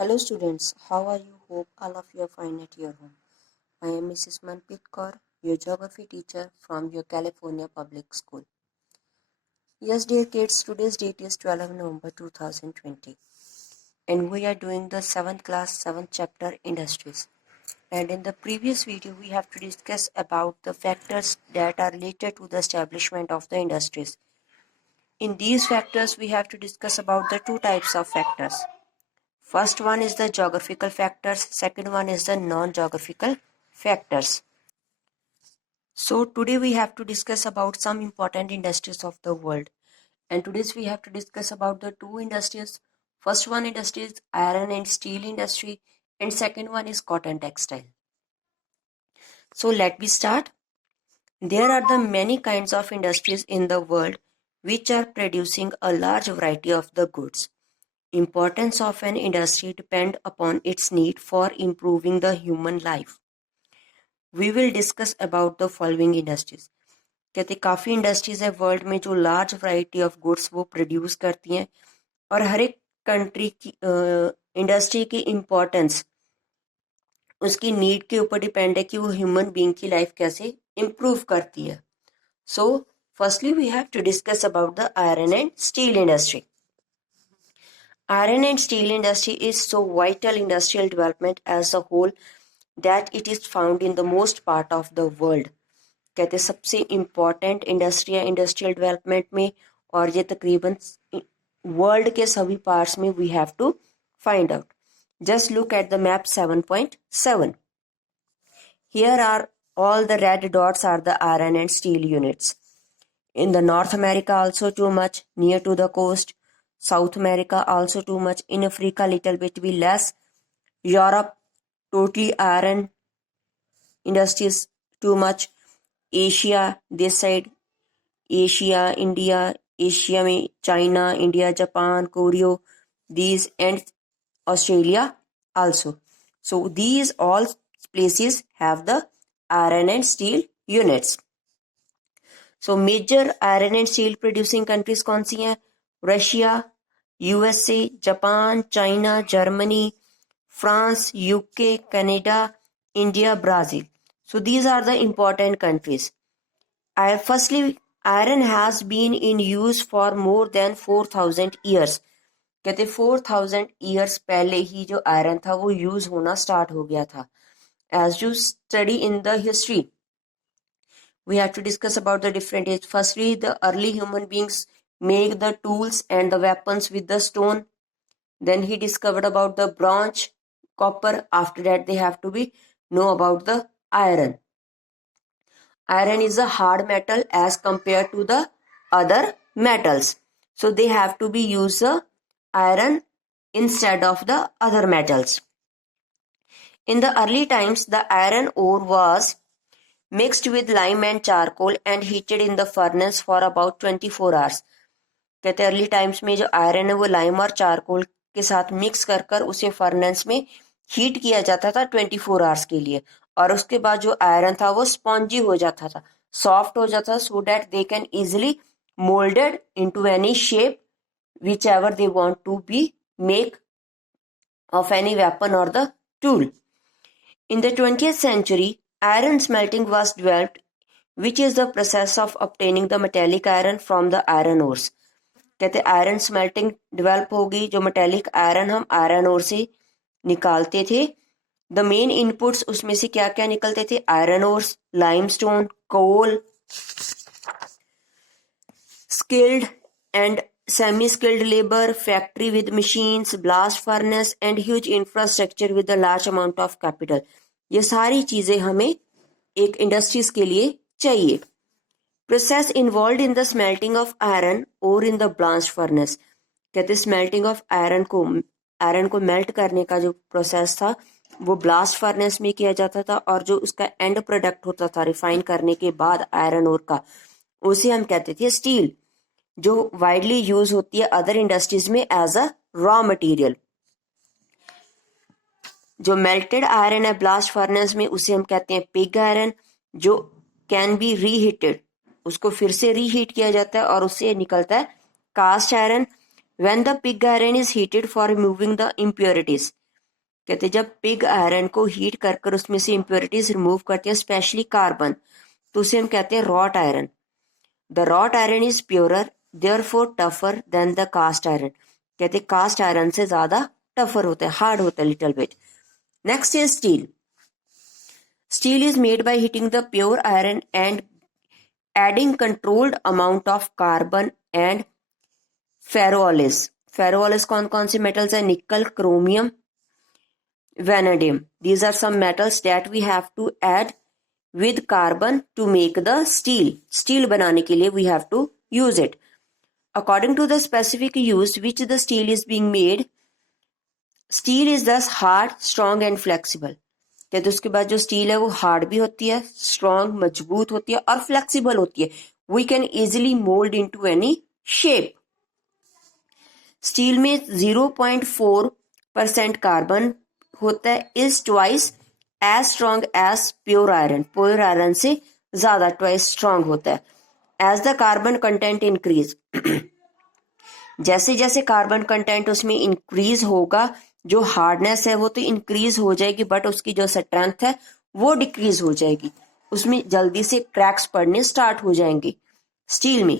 Hello students, how are you? Hope all of you are fine at your home. I am Mrs. Manpreet Kaur, your geography teacher from your California Public School. Yes dear kids, today's date is 12 November 2020 and we are doing the 7th class 7th chapter industries. And in the previous video we have to discuss about the factors that are related to the establishment of the industries. In these factors we have to discuss about the two types of factors. First one is the geographical factors, second one is the non-geographical factors. So today we have to discuss about some important industries of the world. And today we have to discuss about the two industries. First one industry is iron and steel industry and second one is cotton textile. So let me start. There are the many kinds of industries in the world which are producing a large variety of the goods. Importance of an industry depend upon its need for improving the human life. We will discuss about the following industries. कहते काफ़ी industries है world में जो large variety of goods वो produce करती हैं और हर एक कंट्री की इंडस्ट्री की इम्पोर्टेंस उसकी नीड के ऊपर डिपेंड है कि वो ह्यूमन बीइंग की लाइफ कैसे इम्प्रूव करती है. So firstly we have to discuss about the iron and steel industry. Iron and steel industry is so vital industrial development as a whole that it is found in the most part of the world. कहते सबसे important industry है industrial development में और ये तकरीबन world के सभी parts में we have to find out. Just look at the map 7.7. Here are all the red dots are the iron and steel units. In the North America also too much, near to the coast. South America also too much. In Africa little bit be less. Europe totally iron industries too much. Asia this side, Asia, India, Asia में China, India, Japan, Korea, these and Australia also. So these all places have the iron and steel units. So major iron and steel producing countries कौन सी हैं? Russia, USA, Japan, China, Germany, France, UK, Canada, India, Brazil. So these are the important countries. Firstly, iron has been in use for more than 4,000 years. कहते 4,000 years पहले ही जो iron था वो use होना start हो गया था. As you study in the history, we have to discuss about the different age. Firstly, the early human beings make the tools and the weapons with the stone. Then he discovered about the bronze, copper. After that, they have to be know about the iron. Iron is a hard metal as compared to the other metals. So they have to be use iron instead of the other metals. In the early times, the iron ore was mixed with lime and charcoal and heated in the furnace for about 24 hours. कहते early times में जो iron है वो lime और charcoal के साथ mix कर कर उसे फर्नेस में हीट किया जाता था 24 आवर्स के लिए और उसके बाद जो आयरन था वो स्पॉन्जी हो जाता था, सॉफ्ट हो जाता था, so that they can easily moulded into any shape which ever they want to be make of any weapon और the tool. In the 20th century, iron smelting was developed, which is the process of obtaining the metallic iron from the iron ores. कहते iron smelting develop होगी, जो metallic iron हम iron ore से निकालते थे. The main inputs उसमें से क्या क्या निकलते थे? Iron ores, limestone, coal, skilled and semi skilled labour, factory with machines, blast furnace and huge infrastructure with a large amount of capital. ये सारी चीजें हमें एक इंडस्ट्रीज के लिए चाहिए. Process involved in the smelting of iron or in the blast furnace. कहते smelting of iron को मेल्ट करने का जो प्रोसेस था वो ब्लास्ट फर्नेस में किया जाता था और जो उसका एंड प्रोडक्ट होता था रिफाइन करने के बाद आयरन ओर का, उसे हम कहते थे स्टील, जो वाइडली यूज होती है अदर इंडस्ट्रीज में एज अ रॉ मटेरियल. जो मेल्टेड आयरन है ब्लास्ट फर्नेस में उसे हम कहते हैं पिग आयरन, जो कैन बी रीहीटेड, उसको फिर से रीहीट किया जाता है और उससे निकलता है cast iron. When the pig iron is heated for removing the impurities, कहते जब पिग आयरन को हीट कर उसमें से इम्प्योरिटीज रिमूव करती है, स्पेशली कार्बन, तो उसे हम कहते हैं wrought iron. The wrought iron is purer, therefore tougher than the cast iron. कहते कास्ट आयरन से ज्यादा टफर होता है, हार्ड होता है little bit. Next is steel. Steel is made by heating the pure iron and adding controlled amount of carbon and ferroalloys. Ferroalloys कौन कौन से metals है? Nickel, chromium, vanadium. These are some metals that we have to add with carbon to make the steel. Steel बनाने के लिए we have to use it. According to the specific use which the steel is being made, steel is thus hard, strong and flexible. कहते उसके बाद जो steel है वो hard भी होती है, स्ट्रॉन्ग मजबूत होती है और फ्लेक्सिबल होती है. We can easily mould into any shape. Steel में 0.4% कार्बन होता है, is twice as strong as pure iron. Pure iron से ज्यादा ट्वाइस स्ट्रॉन्ग होता है. As the carbon content increase, जैसे जैसे कार्बन कंटेंट उसमें इंक्रीज होगा, जो हार्डनेस है वो तो इंक्रीज हो जाएगी, बट उसकी जो स्ट्रेंथ है वो डिक्रीज हो जाएगी. उसमें जल्दी से क्रैक्स पड़ने स्टार्ट हो जाएंगे स्टील में.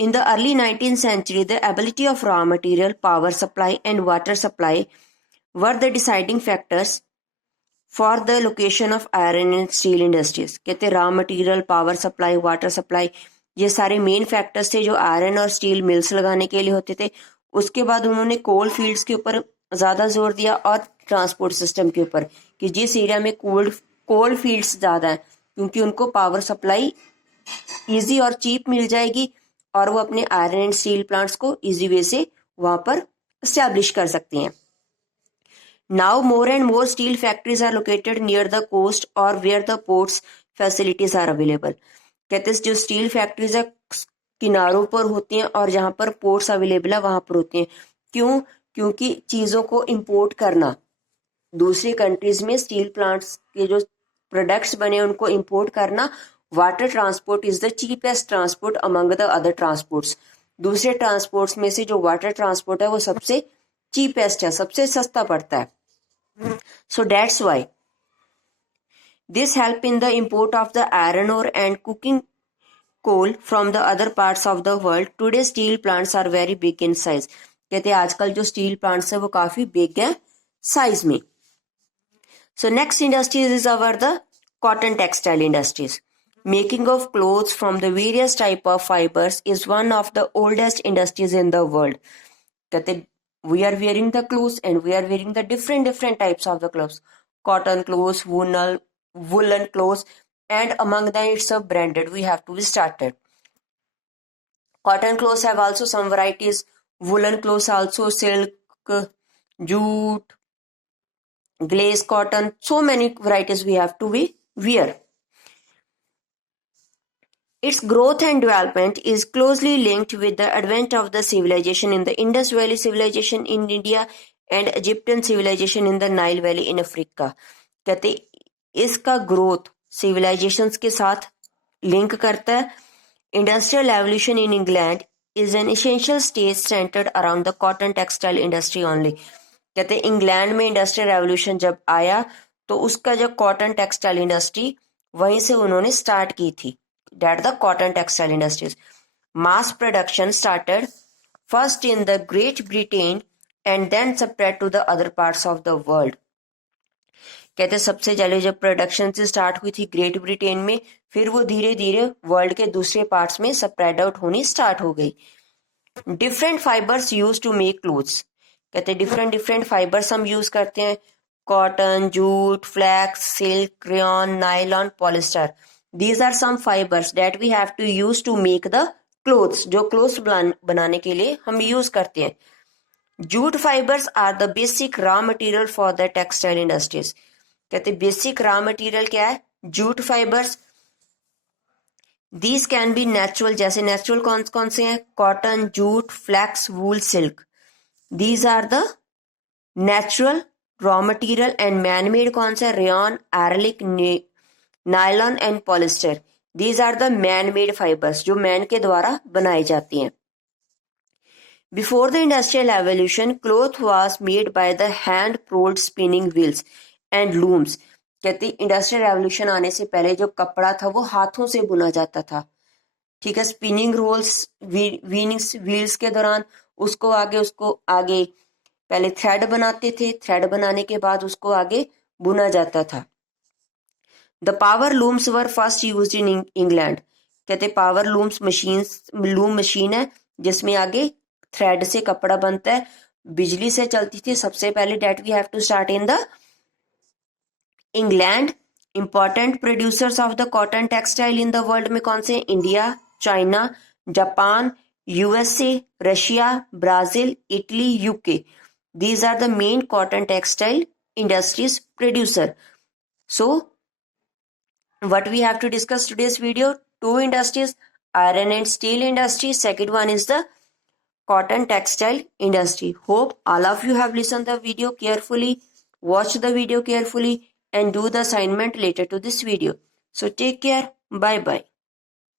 In the early 19th century, the ability of raw material, power supply and water supply were the deciding factors for the location of iron and steel industries. कहते raw material, power supply, water supply, ये सारे main factors थे जो iron और steel mills लगाने के लिए होते थे. उसके बाद उन्होंने कोल फील्ड्स के ऊपर ज़्यादा जोर दिया और ट्रांसपोर्ट सिस्टम के ऊपर, कि जिस एरिया में कोल फील्ड्स ज़्यादा हैं, क्योंकि उनको पावर सप्लाई इजी और चीप मिल जाएगी और वो अपने आयरन एंड स्टील प्लांट्स को इजी वे से वहाँ पर एस्टैब्लिश कर सकते हैं. Now more and more steel factories are located near the coast और where the ports facilities are available. कहते हैं जो स्टील फैक्ट्रीज है किनारों पर होती हैं और जहाँ पर पोर्ट्स अवेलेबल है वहाँ पर होती हैं. क्यों? क्योंकि चीज़ों को इंपोर्ट करना, दूसरी कंट्रीज में स्टील प्लांट्स के जो प्रोडक्ट्स बने उनको इंपोर्ट करना, water transport is the cheapest transport among the other transports. दूसरे ट्रांसपोर्ट्स में से जो वाटर ट्रांसपोर्ट है वो सबसे चीपेस्ट है, सबसे सस्ता पड़ता है. So that's why this help in the import of the iron ore and cooking coal from the other parts of the world. Today steel plants are very big in size. कहते हैं आजकल जो steel plants है वो काफी big है size में. So next industries is our the cotton textile industries. Making of clothes from the various type of fibers is one of the oldest industries in the world. कहते we are wearing the clothes and we are wearing the different types of the clothes. Cotton clothes, woolen clothes, and among them it's a branded. We have to be started. Cotton clothes have also some varieties. Woolen clothes also, silk, jute, glaze cotton. So many varieties we have to wear. Its growth and development is closely linked with the advent of the civilization in the Indus Valley civilization in India and Egyptian civilization in the Nile Valley in Africa. कहते इसका growth civilisations के साथ link करता है. Industrial evolution in England is an essential stage centred around the cotton textile industry only. कहते हैं England में industrial revolution जब आया तो उसका जो कॉटन टेक्सटाइल इंडस्ट्री वहीं से उन्होंने स्टार्ट की थी. That the cotton textile industries. Mass production started first in the Great Britain and then spread to the other parts of the world. कहते हैं सबसे पहले जब प्रोडक्शन से स्टार्ट हुई थी ग्रेट ब्रिटेन में, फिर वो धीरे धीरे वर्ल्ड के दूसरे पार्ट्स में स्प्रेड आउट होनी स्टार्ट हो गई. Different fibres use to make clothes. कहते हैं डिफरेंट फाइबर्स हम यूज करते हैं. Cotton, jute, flax, silk, rayon, nylon, polyester. These are some fibres that we have to use to make the clothes, जो clothes बनाने के लिए हम यूज करते हैं. Jute fibres are the basic raw material for the textile industries. कहते basic raw material क्या है? Jute fibres. These can be natural. जैसे नेचुरल कौन कौन से हैं? Cotton, jute, flax, wool, silk. These are the natural raw material. And man made कौन सा? Rayon, acrylic, nylon and polyester. These are the man made fibres, जो man के द्वारा बनाए जाते हैं. Before the industrial revolution, cloth was made by the hand-rolled spinning wheels and looms. कहते industrial revolution आने से पहले जो कपड़ा था वो हाथों से बुना जाता था, ठीक है। स्पिनिंग रोल्स व्हील्स के दौरान उसको आगे पहले थ्रेड बनाते थे, थ्रेड बनाने के बाद उसको आगे बुना जाता था। The power looms were first used in England. कहते पावर लूम मशीन है जिसमें आगे थ्रेड से कपड़ा बनता है, बिजली से चलती थी सबसे पहले। That we have to start in the England. Important producers of the cotton textile in the world में कौन से? India, China, Japan, USA, Russia, Brazil, Italy, UK. These are the main cotton textile industries producer. So, what we have to discuss today's video? Two industries, iron and steel industry. Second one is the cotton textile industry. Hope all of you have listened the video carefully, watched the video carefully, and do the assignment related to this video. So take care. Bye bye.